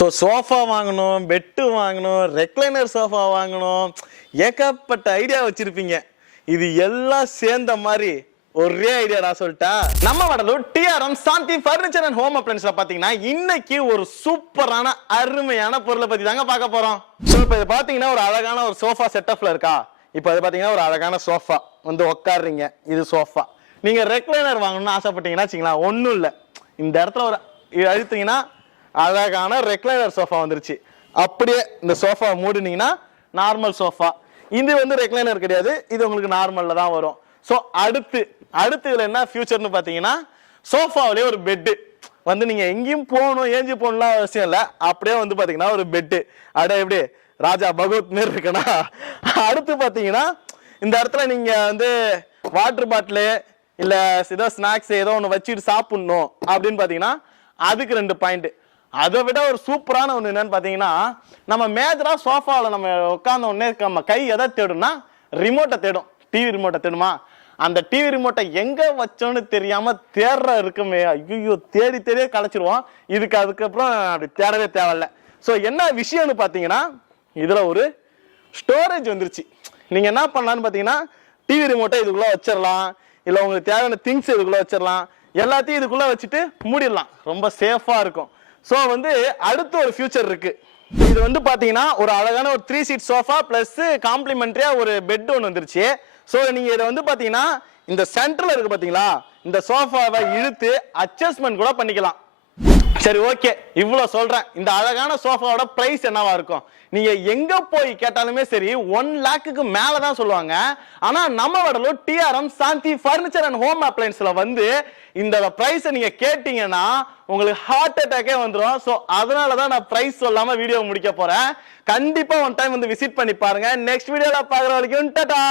So sofa வாங்கணும், bed வாங்கணும், recliner sofa வாங்கணும், ஏகப்பட்ட ஐடியா வச்சிருப்பீங்க. இது எல்லாம் சேர்ந்த மாதிரி ஒரே ஐடியா நான் சொல்லிட்டா. நம்ம Vadalur TRM Shanti furniture and home அப்ளையன்ஸ்ல பாத்தீங்கன்னா இன்னைக்கு ஒரு சூப்பரான அருமையான பொருளை பத்தி தாங்க பார்க்க போறோம். ஸோ இப்போ இது பாத்தீங்கன்னா ஒரு அழகான ஒரு சோஃபா செட்டப்ல இருக்கா. இப்போ இது பாத்தீங்கன்னா ஒரு அழகான சோஃபா வந்து உட்காடுறீங்க, இது சோஃபா. நீங்க ரெக்லைனர் வாங்கணும்னு ஆசைப்பட்டீங்கன்னா வச்சுக்கலாம், ஒன்றும் இல்லை, இந்த இடத்துல ஒரு அழுத்தீங்கன்னா அழகான ரெக்லைனர் சோஃபா வந்துருச்சு. அப்படியே இந்த சோஃபா மூடினீங்கன்னா நார்மல் சோஃபா. இது வந்து ரெக்லைனர் கிடையாது, இது உங்களுக்கு நார்மல்ல தான் வரும். ஸோ அடுத்து இதுல என்ன ஃபியூச்சர்னு பார்த்தீங்கன்னா சோஃபாவிலே ஒரு பெட்டு வந்து நீங்க எங்கேயும் போகணும் ஏஞ்சி போகணும்லாம் அவசியம் இல்லை. அப்படியே வந்து பார்த்தீங்கன்னா ஒரு பெட்டு அப்படியே எப்படி ராஜா பகவத் மாரி இருக்குன்னா. அடுத்து பார்த்தீங்கன்னா இந்த இடத்துல நீங்க வந்து வாட்டர் பாட்டிலு இல்ல ஏதோ ஸ்நாக்ஸ் ஏதோ ஒன்று வச்சுட்டு சாப்பிடணும் அப்படின்னு பார்த்தீங்கன்னா அதுக்கு 2 பாயிண்ட். அதை விட ஒரு சூப்பரான ஒன்று என்னன்னு பார்த்தீங்கன்னா, நம்ம மேஜரா சோஃபாவில் நம்ம உட்கார்ந்த உடனே நம்ம கை எதை தேடும்னா ரிமோட்டை தேடும். டிவி ரிமோட்டை தேடுமா? அந்த டிவி ரிமோட்டை எங்க வச்சோன்னு தெரியாம தேடுற இருக்குமே, ஐயோ தேடி தேடியே கலைச்சிருவோம். அதுக்கப்புறம் அப்படி தேடவே தேவையில்ல. ஸோ என்ன விஷயம்னு பார்த்தீங்கன்னா இதுல ஒரு ஸ்டோரேஜ் வந்துருச்சு. நீங்க என்ன பண்ணலான்னு பார்த்தீங்கன்னா டிவி ரிமோட்டை இதுக்குள்ள வச்சிடலாம், இல்லை உங்களுக்கு தேவையான திங்ஸ் இதுக்குள்ள வச்சிடலாம், எல்லாத்தையும் இதுக்குள்ள வச்சுட்டு மூடிடலாம். ரொம்ப சேஃபா இருக்கும். ஸோ வந்து அடுத்து ஒரு ஃபியூச்சர் இருக்கு. இது வந்து பாத்தீங்கன்னா ஒரு அழகான ஒரு 3 சீட் சோஃபா பிளஸ் காம்ப்ளிமெண்டரியா ஒரு பெட் ஒன்று வந்துருச்சு. ஸோ நீங்க இதை வந்து பாத்தீங்கன்னா இந்த சென்டர்ல இருக்கு பாத்தீங்களா, இந்த சோஃபாவை இழுத்து அட்ஜஸ்ட்மெண்ட் கூட பண்ணிக்கலாம். சரி, ஓகே, இவ்வளவு சொல்றேன். இந்த அழகான சோஃபாவோட பிரைஸ் என்னவா இருக்கும்? நீங்க எங்க போய் கேட்டாலுமே சரி 1 லேக்குக்கு மேலதான் சொல்லுவாங்க. ஆனா நம்ம Vadalur TRM Shanti furniture and home அப்ளையன்ஸ்ல வந்து இந்த பிரைஸ் நீங்க கேட்டீங்கன்னா உங்களுக்கு ஹார்ட் அட்டாக்கே வந்துடும். ஸோ அதனாலதான் நான் பிரைஸ் சொல்லாம வீடியோ முடிக்க போறேன். கண்டிப்பா ஒன் டைம் வந்து விசிட் பண்ணி பாருங்க. நெக்ஸ்ட் வீடியோல பாக்குற வரைக்கும் டாடா.